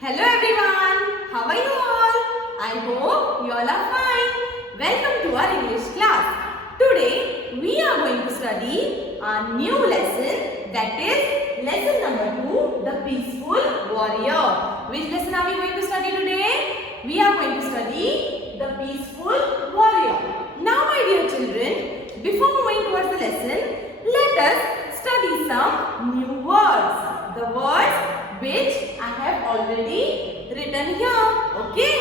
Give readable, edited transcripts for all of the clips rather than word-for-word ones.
Hello everyone, how are you all? I hope you all are fine. Welcome to our English class. Today we are going to study a new lesson, that is lesson number 2, the peaceful warrior. Which lesson are we going to study today? We are going to study the peaceful warrior. Now my dear children, before moving towards the lesson, let us study some new words. The words which I have already written here. Okay,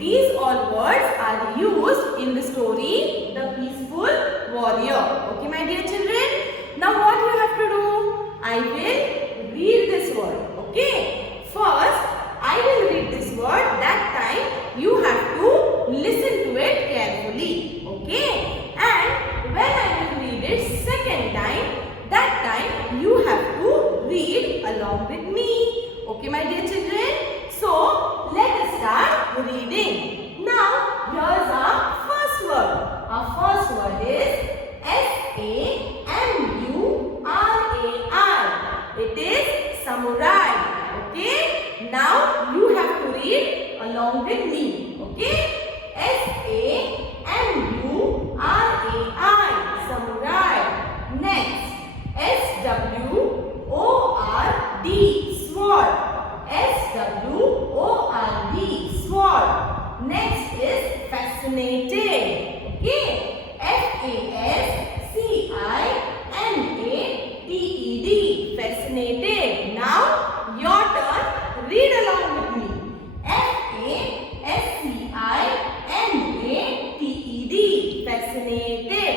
these all words are used in the story The Peaceful Warrior. Okay my dear children, now what you have to do? I will read this word. Okay, first I will read this word. That time you have to listen to it carefully. Okay, and when I will read it second time, that time you have to read along with me. Okay my dear children, so let us start reading. Now here's our first word. Our first word is Samurai. It is samurai. Okay, now you have to read along with me. Okay, Samurai, samurai. Next, Sword, sword. Sword, sword. Next is fascinated. Okay, Fascinated, fascinated. Now your turn. Read along with me. Fascinated, fascinated.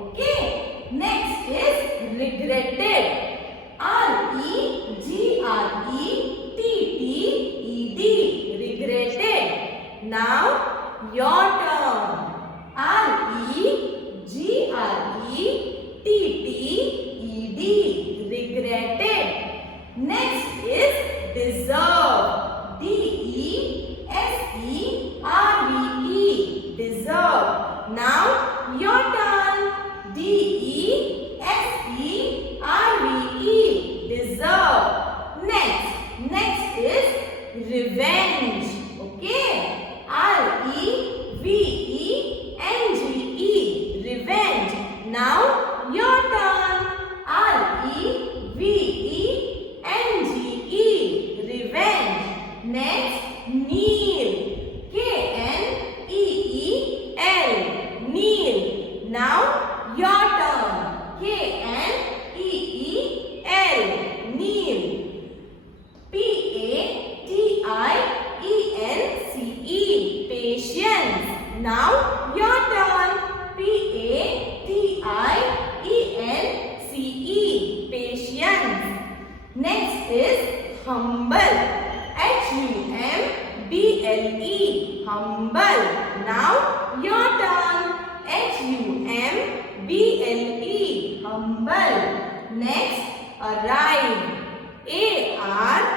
Okay. Next is regretted. Regretted. Now your turn. Regretted. Next is deserve. Deserve. Now your turn. Deserve. Next is revenge. Okay, revenge. Now your turn. Revenge. Next, kneel. Kneel. Now your turn. Kneel. Patience. Now your turn. Patience. Next is humble. Humble. Now your turn. Humble. Next, arrive. Arrive.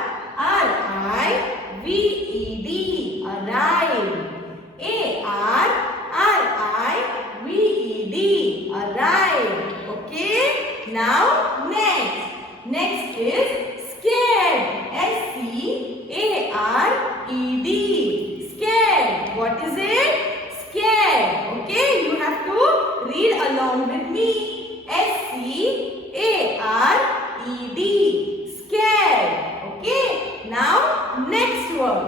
Arrive. Okay. Now next is scared. Scared. What is it? Scared. Okay, you have to read along with me. Scared. Okay. Now next word.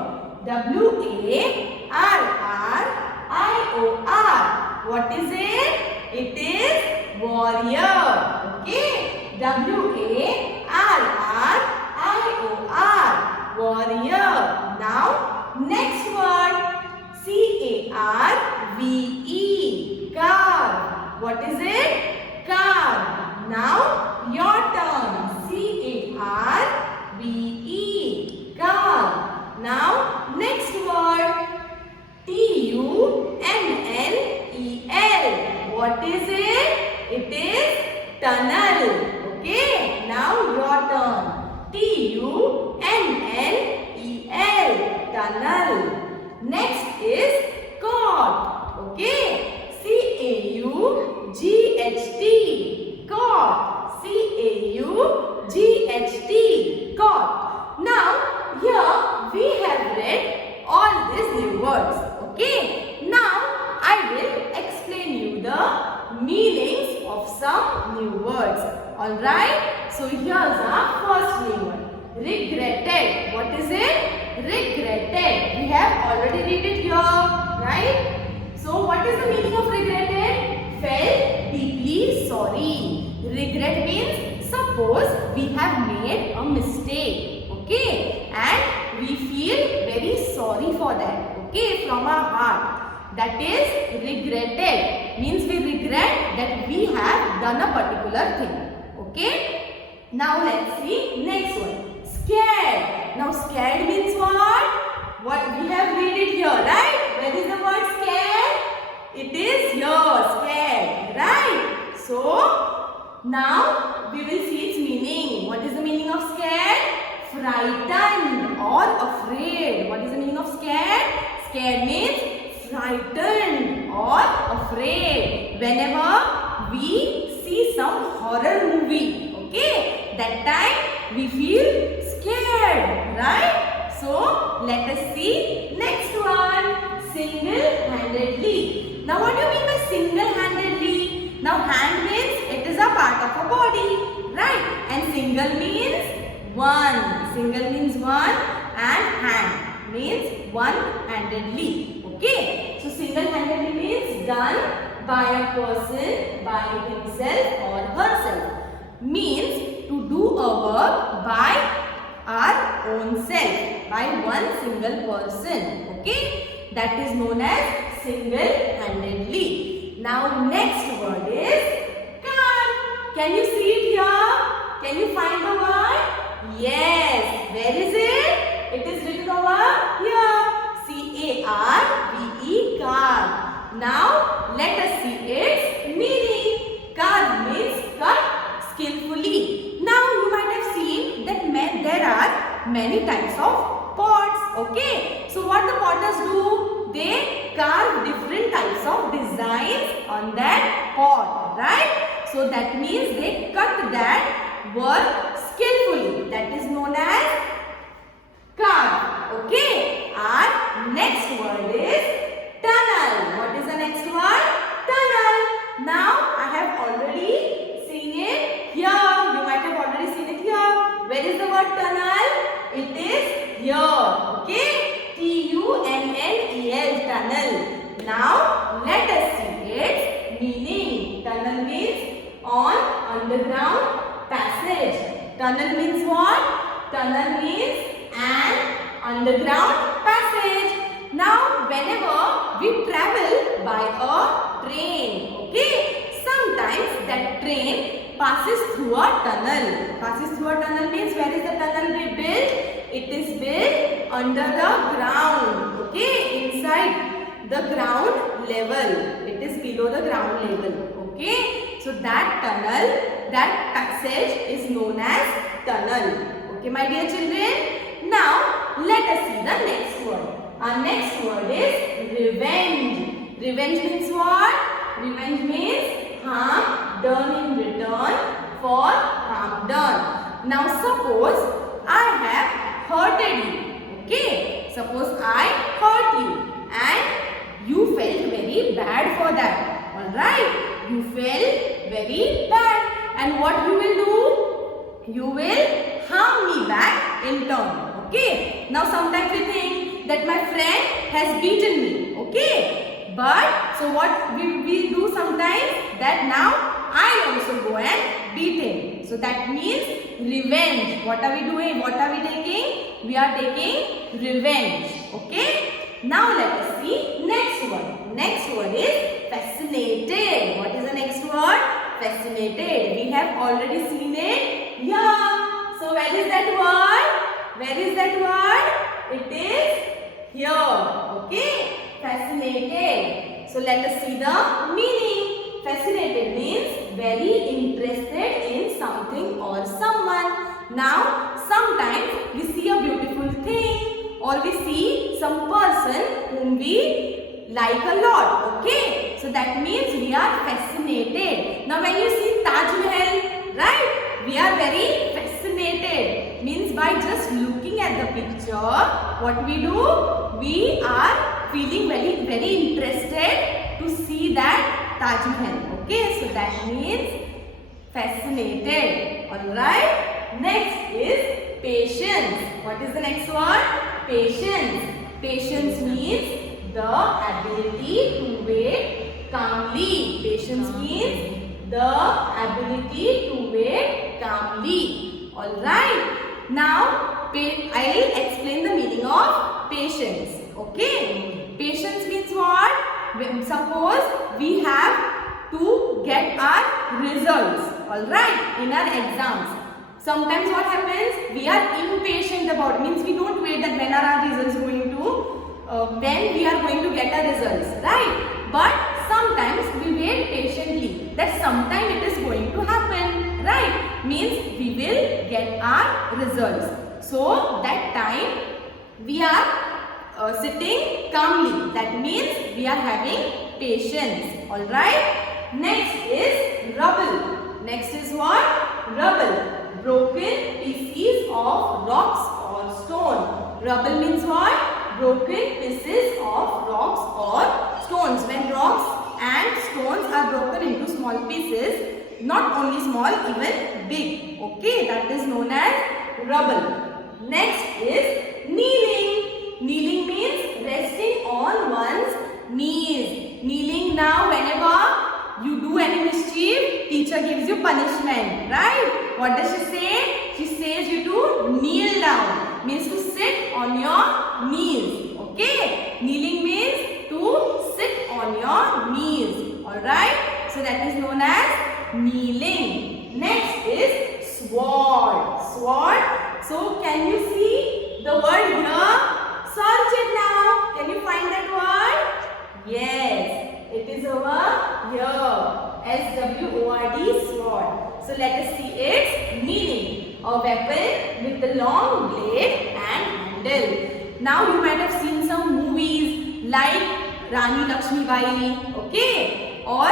Warrior. What is it? It is warrior. Okay. Warrior. Now next word. Car. What is it? Car. Now your turn. Car. Now next word. Tunnel. What is it? It is tunnel. Okay. Now your turn. Tunnel. Next is court. Okay. Court. Court. Court. Now here we have Alright, so here's our first new word. Regretted. What is it? Regretted. We have already read it here, right? So what is the meaning of regretted? Felt deeply sorry. Regret means suppose we have made a mistake, okay, and we feel very sorry for that, okay, from our heart. That is regretted. Means we regret that we have done a particular thing, okay. Now let's see next one. Scared. Now scared means what? What we have read it here, right? Where is the word scared? It is here, scared, right? So now we will see its meaning. What is the meaning of scared? Frightened or afraid. What is the meaning of scared? Scared means frightened or afraid. Whenever we see some horror movie, okay, that time we feel scared, right? So let us see next one. Single-handedly. Now what do you mean by single-handedly? Now hand means it is a part of a body, right? And single means one. Single means one and hand means one-handedly. Okay. So single-handedly means done by a person, by himself or herself. Means to do a work by our own self, by one single person. Okay. That is known as single-handedly. Now next word is car. Can you see it here? Can you find the word? Yes. Where is it? It is written over here. C-A-R-V-E, car. Now let us see its meaning. Car means cut skillfully. Now you might have seen that there are many types of pots. Okay. So what the potters do? They carve different types of designs on that pot, right? So that means they cut that work skillfully. That is known as carve. Okay. Our next word is tunnel. What is the next word? Tunnel. Now I have already seen it here. You might have already seen it here. Where is the word tunnel? It is here. Okay. T-U-N-N-E-L, tunnel. Now let us see its meaning. Tunnel means on underground passage. Tunnel means what? Tunnel means an underground passage. Now whenever we travel by a train, okay, sometimes that train passes through a tunnel. Passes through a tunnel means where is the tunnel built? It is built under the ground, okay, inside the ground level. It is below the ground level, okay. So that tunnel, that passage is known as tunnel. Okay, my dear children. Now let us see the next word. Our next word is revenge. Revenge means what? Revenge means harm done in return for harm done. Now suppose I have hurted you, okay. Suppose I hurt you and you felt very bad for that. Alright, you felt very bad, and what you will do? You will harm me back in turn, okay. Now sometimes we think that my friend has beaten me, okay. But so what we do sometimes, that now I also go and beat him. So that means revenge. What are we doing? What are we taking? We are taking revenge. Okay. Now let us see next word. Next word is fascinated. What is the next word? Fascinated. We have already seen it. Yeah. So where is that word? Where is that word? It is here. Okay. Fascinated. So let us see the meaning. Fascinated means very interested in something or someone. Now, sometimes we see a beautiful thing or we see some person whom we like a lot. Okay, so that means we are fascinated. Now, when you see Taj Mahal, right, we are very fascinated. Means by just looking at the picture, what we do? We are feeling very interested to see that Taj Mahal. Okay, so that means fascinated. Alright. Next is patience. What is the next word? Patience. Patience means the ability to wait calmly. Patience means the ability to wait calmly. Alright. Now, I'll explain the meaning of patience. Okay. Patience means what? Suppose we have to get our results. Alright. In our exams. Sometimes what happens? We are impatient about it. Means we don't wait that when are our results going to, when we are going to get our results. Right? But sometimes we wait patiently. That sometime it is going to happen. Right? Means we will get our results. So that time we are sitting calmly. That means we are having patience. Alright? Next is rubble. Next is what? Rubble. Broken pieces of rocks or stone. Rubble means what? Broken pieces of rocks or stones. When rocks and stones are broken into small pieces, not only small, even big. Okay, that is known as rubble. Next is kneeling. Kneeling means resting on one's knees. Kneeling now, whenever you do any mischief, teacher gives you punishment, right? What does she say? She says you to kneel down. Means to sit on your knees. Okay? Kneeling means to sit on your knees. Alright? So that is known as kneeling. Next is sword. Sword. So can you see the word here? Search it now. Can you find that word? Yes. It is over here. S-W-O-R-D, sword. So let us see its meaning. A weapon with a long blade and handle. Now you might have seen some movies like Rani Lakshmibai, okay, or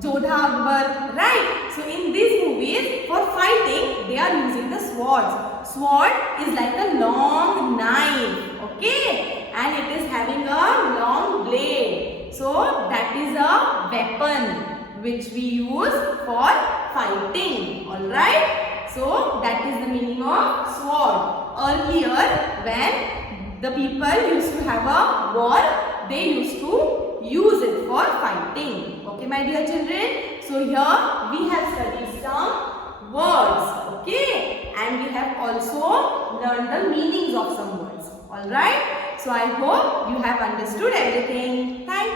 Jodha Akbar, right? So in these movies, for fighting, they are using the swords. Sword is like a long knife, okay, and it is having a long blade. So that is a weapon which we use for fighting. Alright. So that is the meaning of sword. Earlier when the people used to have a war, they used to use it for fighting. Okay my dear children. So here we have studied some words. Okay. And we have also learned the meanings of some words. Alright. So I hope you have understood everything. Thank you.